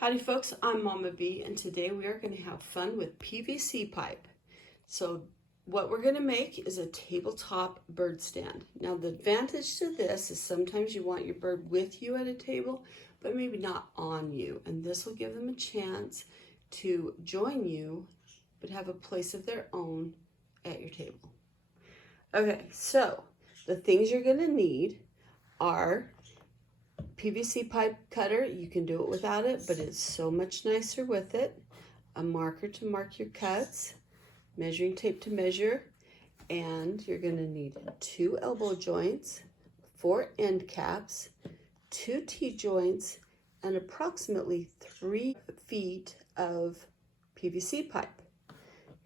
Howdy folks, I'm Mama B, and today we are going to have fun with PVC pipe. So what we're going to make is a tabletop bird stand. Now the advantage to this is sometimes you want your bird with you at a table, but maybe not on you. And this will give them a chance to join you, but have a place of their own at your table. Okay, so the things you're going to need are PVC pipe cutter. You can do it without it, but it's so much nicer with it. A marker to mark your cuts, measuring tape to measure, and you're going to need 2 elbow joints, 4 end caps, 2 T-joints, and approximately 3 feet of PVC pipe.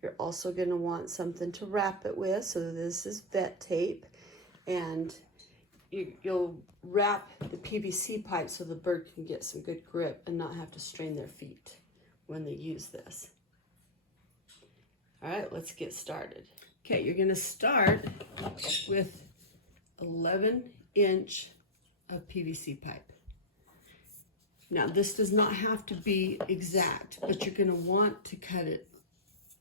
You're also going to want something to wrap it with, so this is vet tape, and you'll wrap the PVC pipe so the bird can get some good grip and not have to strain their feet when they use this. All right, let's get started. Okay, you're gonna start with 11" of PVC pipe. Now this does not have to be exact, but you're gonna want to cut it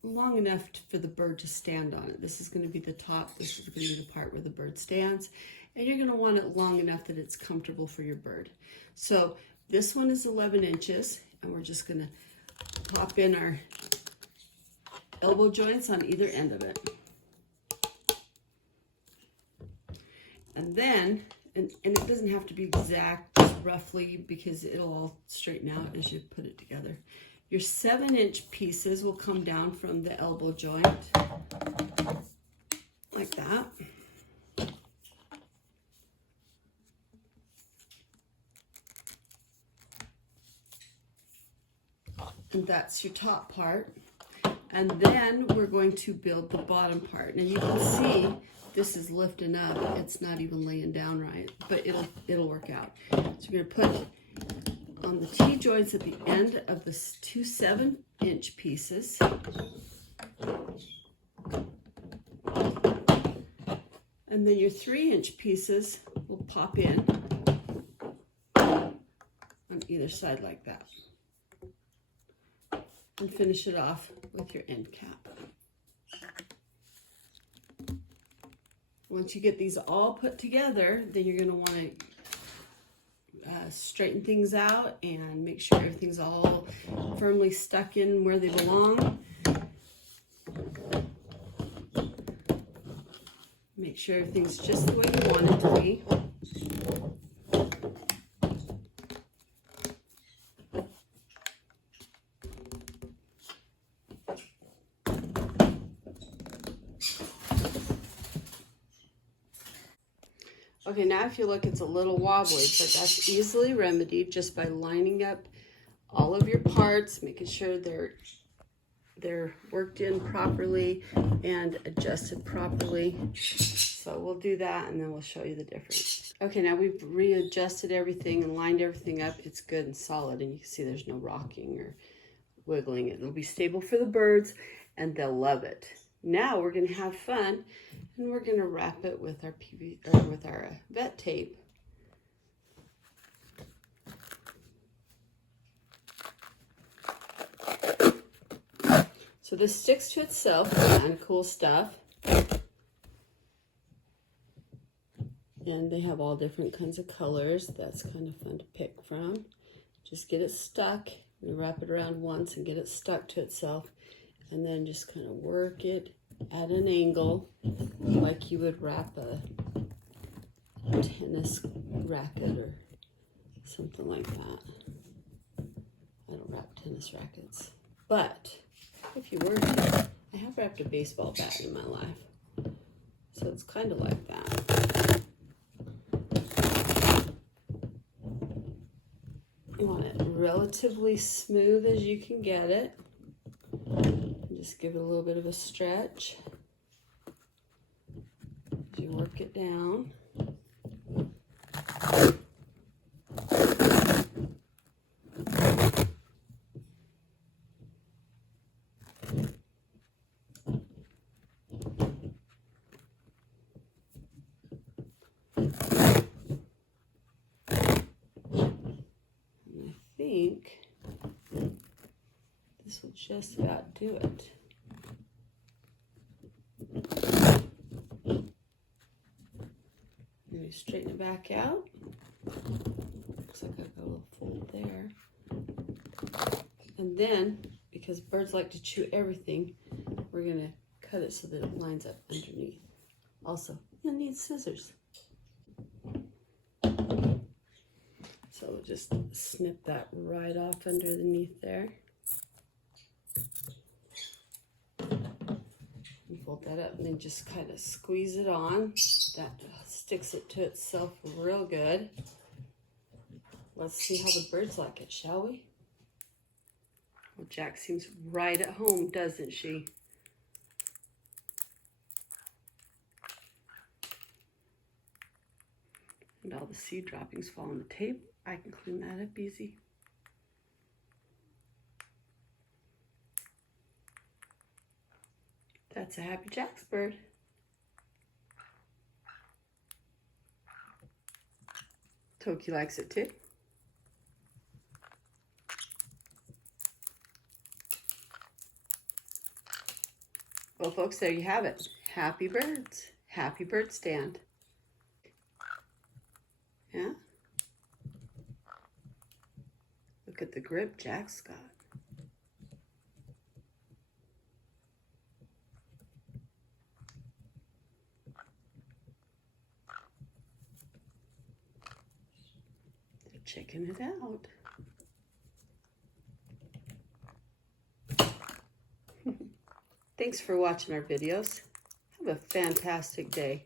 long enough for the bird to stand on it. This is gonna be the top, this is gonna be the part where the bird stands. And you're going to want it long enough that it's comfortable for your bird. So this one is 11 inches, and we're just going to pop in our elbow joints on either end of it. And then, and it doesn't have to be exact, just roughly, because it'll all straighten out as you put it together. Your 7" pieces will come down from the elbow joint, like that. And that's your top part. And then we're going to build the bottom part. And you can see this is lifting up. It's not even laying down right, but it'll work out. So we're gonna put on the T-joints at the end of the 2 7" pieces. And then your 3" pieces will pop in on either side like that. And finish it off with your end cap. Once you get these all put together, then you're going to want to straighten things out and make sure everything's all firmly stuck in where they belong. Make sure everything's just the way you want it to be. Okay, now if you look, it's a little wobbly, but that's easily remedied just by lining up all of your parts, making sure they're worked in properly and adjusted properly. So we'll do that and then we'll show you the difference. Okay, now we've readjusted everything and lined everything up. It's good and solid, and you can see there's no rocking or wiggling. It'll be stable for the birds and they'll love it. Now we're going to have fun, and we're going to wrap it with our vet tape. So this sticks to itself, and cool stuff. And they have all different kinds of colors. That's kind of fun to pick from. Just get it stuck, and wrap it around once and get it stuck to itself. And then just kind of work it at an angle like you would wrap a tennis racket or something like that. I don't wrap tennis rackets, but if you were to, I have wrapped a baseball bat in my life. So it's kind of like that. You want it relatively smooth as you can get it. Just give it a little bit of a stretch as you work it down. And I think This will just about do it. Let me straighten it back out. Looks like I've got a little fold there. And then, because birds like to chew everything, we're gonna cut it so that it lines up underneath. Also, you'll need scissors. So we'll just snip that right off underneath there. And fold that up and then just kind of squeeze it on. That sticks it to itself real good. Let's see how the birds like it, shall we? Well, Jack seems right at home, doesn't she? And all the seed droppings fall on the table. I can clean that up easy. That's a Happy Jack's bird. Toki likes it too. Well, folks, there you have it. Happy birds. Happy bird stand. Yeah? Look at the grip Jack's got. They're checking it out. Thanks for watching our videos. Have a fantastic day.